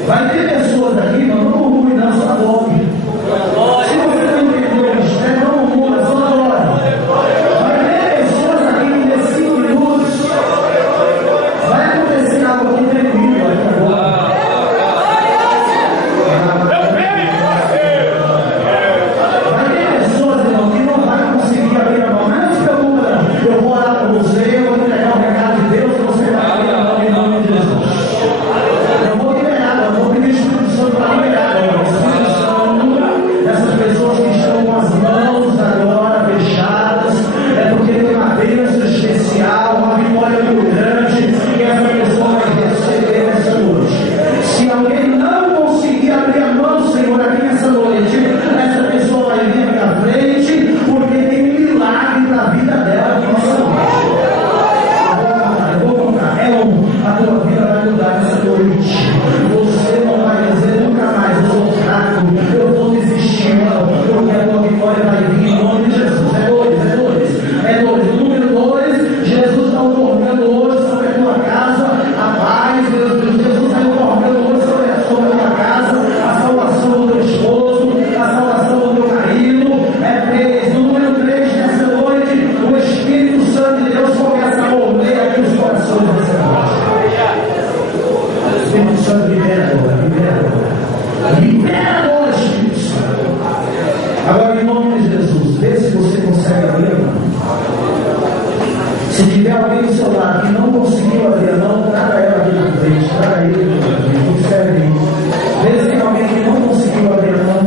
Vai ter pessoas aqui, mas não murmure, não, só adore. Se você não entendeu o mistério, não murmure, só adore. Vai ter pessoas aqui que em 5 minutos vai acontecer algo aqui tremendo aqui agora. Vai ter pessoas, irmão, que não vai conseguir abrir a mão. Não se preocupa, não. Eu vou orar para você, eu vou entregar o recado de Deus, você vai abrir a mão em nome de Jesus. Eu vou liberar, eu vou pedir o Espírito Santo para liberar agora. Espírito Santo, essas pessoas que estão com as mãos agora fechadas, é porque tem uma bênção especial, uma vitória muito grande, e essa pessoa vai receber nessa noite. Se alguém não conseguir abrir a mão, Senhor, aqui nessa noite, essa pessoa vai vir para frente, porque tem um milagre na vida dela aqui nessa noite. Eu vou contar. A tua vida vai mudar nessa noite. Você não vai dizer nunca mais, eu sou fraco, eu vou desistir, não, porque a tua vitória vai vir em nome de Jesus. É dois. Número 2, Jesus está otorgando hoje sobre a tua casa a paz, Jesus está otorgando hoje sobre a tua casa a salvação do teu esposo, a salvação do teu marido. É 3. Número 3, nessa noite, o Espírito Santo de Deus começa a mover aqui os corações dessa noite. O Espírito Santo libera agora. Libera agora, Espírito Santo. Agora, em nome de Jesus, vê se você consegue abrir a mão. Se tiver alguém do seu lado que não conseguiu abrir a mão, traga ela aqui na frente, traga ele aqui na frente, observe aí. Vê se tem alguém que não conseguiu abrir a mão.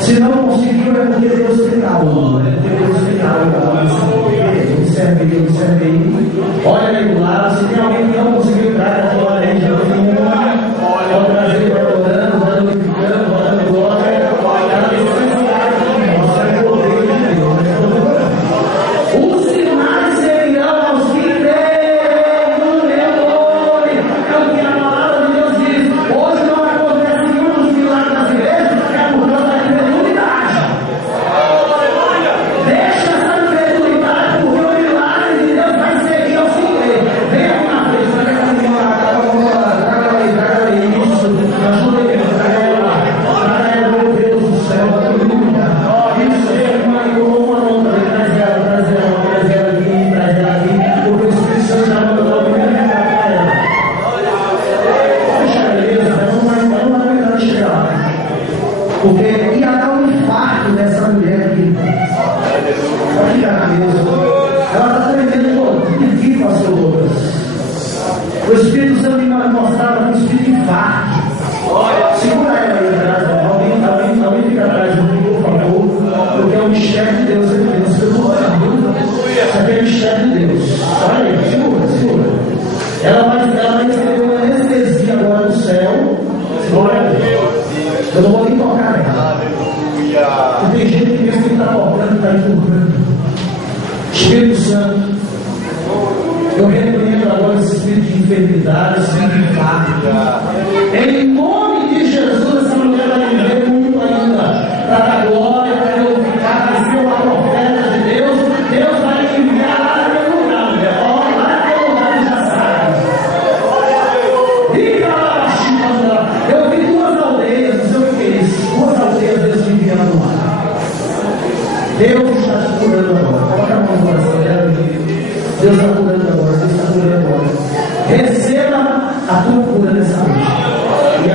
Se não conseguiu, é porque Deus tem algo. Observe aí. Olha aí do lado. Se tem alguém que não conseguiu entrar, pode falar aí, já tem uma. Pode trazer para orando, glorificando, dando glória. Os sinais serão aos que creem no meu nome. É o que a palavra de Deus diz. Hoje não acontece nenhum dos milagres das igrejas, é por causa da incredulidade. Deixa essa incredulidade, porque o milagre de Deus vai seguir aos que creem. Vem aqui na frente, vai cá comigo lá, traga aí, isso, ajuda aí, traga ela, meu Deus do céu, aleluia. Isso, traz ela aqui, porque o Espírito Santo já mandou a primeira para ela. Deixa a beleza, não vai chegar lá. Porque ia dar um infarto dessa mulher aqui. Olha a cabeça. Ela está tremendo de pastor Lucas. O Espírito Santo me mostrava um espírito de infarto. Segura ela aí atrás. Alguém fica atrás de mim, por favor. Porque é o mistério de Deus. Eu estou falando. Isso aqui é o mistério de Deus. Olha aí, segura. Ela vai receber uma anestesia agora no céu. Glória a Deus. Eu não vou nem tocar nela. E tem gente que pensa que está tocando, está empurrando. Espírito Santo, eu repreendo agora esse espírito de enfermidade, esse espírito de infarto. Em nome de Jesus, essa mulher vai viver muito ainda. Para dar glória, para glorificar, para ser uma profeta de Deus. Deus vai enviar lá naquele lugar, mulher. Olha lá naquele lugar que já sabe. Fica lá, baixinho. Eu vi 2 aldeias, não sei o que é isso. 2 aldeias, Deus me enviando lá. Deus está te curando agora. Coloca a mão no coração dela. Deus está curando agora. Receba a tua cura nessa noite. E a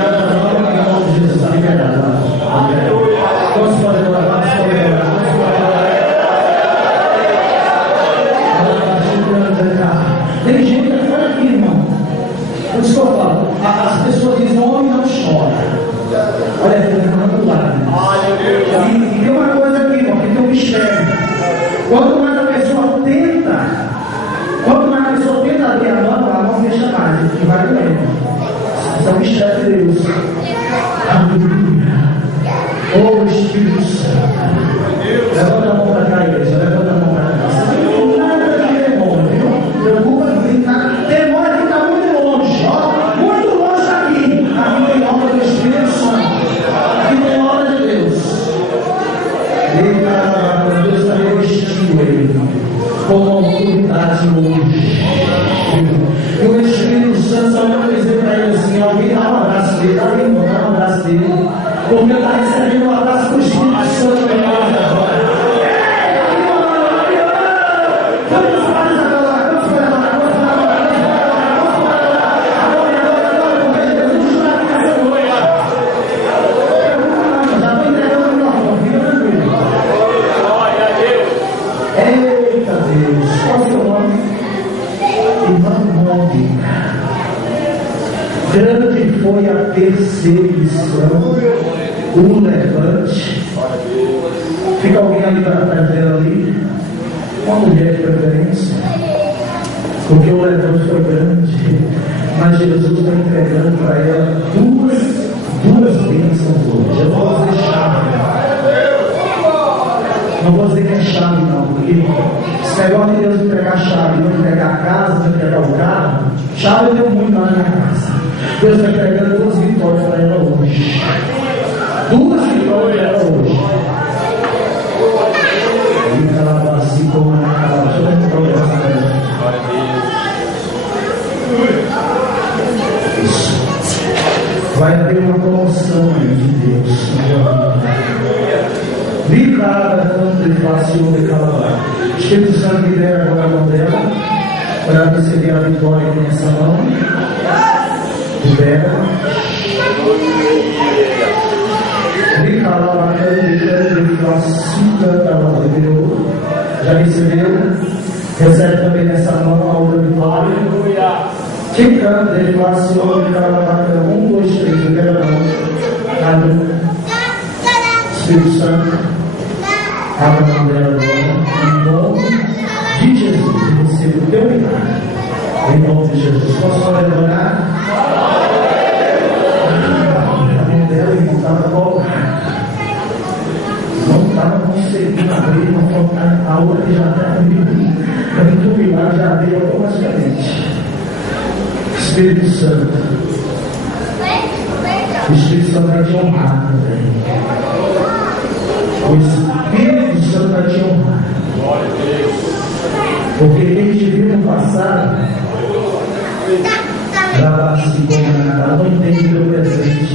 Você é um chefe de Deus. Aleluia. Oh Espírito Santo. Levanta a mão para cá, igreja. Levanta a mão para cá. Você não tem nada de demônio, viu? Preocupa que tem nada. Demônio que está muito longe. Ó, muito longe daqui. Aqui tem obra do Espírito Santo. Aqui tem obra de Deus. Deus está revestindo ele com uma autoridade hoje. E o Espírito Santo só vai dizer para ele assim: alguém dá um abraço dele, alguém dá um abraço dele, porque está recebendo um abraço do Espírito Santo em nós agora. Vamos mais agora, vamos para lá, vamos para lá, já estou entregando o microfone, fica tranquilo. Glória a Deus. Eita Deus, qual é o seu nome? Irmão Mônica. Grande foi a perseguição, o levante. Fica alguém ali para trás dela ali, uma mulher de preferência, porque o levante foi grande, mas Jesus está entregando para ela duas bênçãos hoje. Eu vou fazer chave, não vou dizer que é chave não, porque esse negócio de Deus entregar chave, não entregar a casa, não entregar o carro, chave deu muito lá na minha casa. Deus está entregando 2 vitórias para ela hoje. 2 vitórias para ela hoje. E ela assim como na casa, isso. Vai haver uma promoção aí de Deus. Ligada quando ele faz o de calabar. Espírito Santo libera agora a mão dela para receber a vitória aqui nessa mão. Libera. Ligada ele já recebeu. Recebe também nessa mão a outra vitória. Quem canta, ele faz o nome de calabar. 1, 2, 3. Libera a mão. Espírito Santo. Abra a mão dela agora, em nome de Jesus, e receba o teu milagre, em nome de Jesus. Posso só levantar? A mão dela não estava colocada, não estava conseguindo abrir, não faltava a outra que já está comigo, para o milagre já abriu automaticamente. Espírito Santo, o Espírito Santo vai te honrar também. O Espírito Santo vai te honrar. Porque quem te viu no passado, ela não entende o teu presente.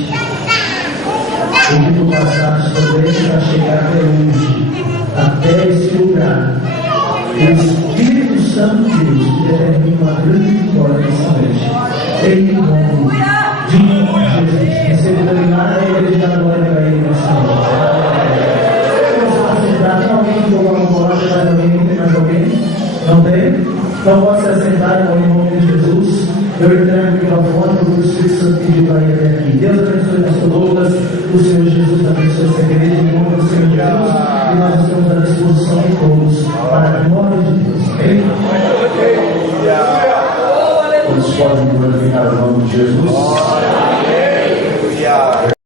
O que tu passaste também vai chegar até hoje, até esse lugar. O Espírito Santo de Deus te determina uma grande vitória nessa noite. Em nome de Jesus. Receba o milagre e a igreja da glória para ele nessa noite. Tem alguém que jogou uma bolada, mais alguém? Não tem? Então pode se assentar em nome de Jesus. Eu entrego o microfone para o Espírito Santo pedir para ir até aqui. Deus abençoe o pastor Douglas, o Senhor Jesus abençoe essa igreja em nome do Senhor Jesus. E nós estamos à disposição de todos para a glória de Deus. Amém? Todos podem glorificar o nome de Jesus.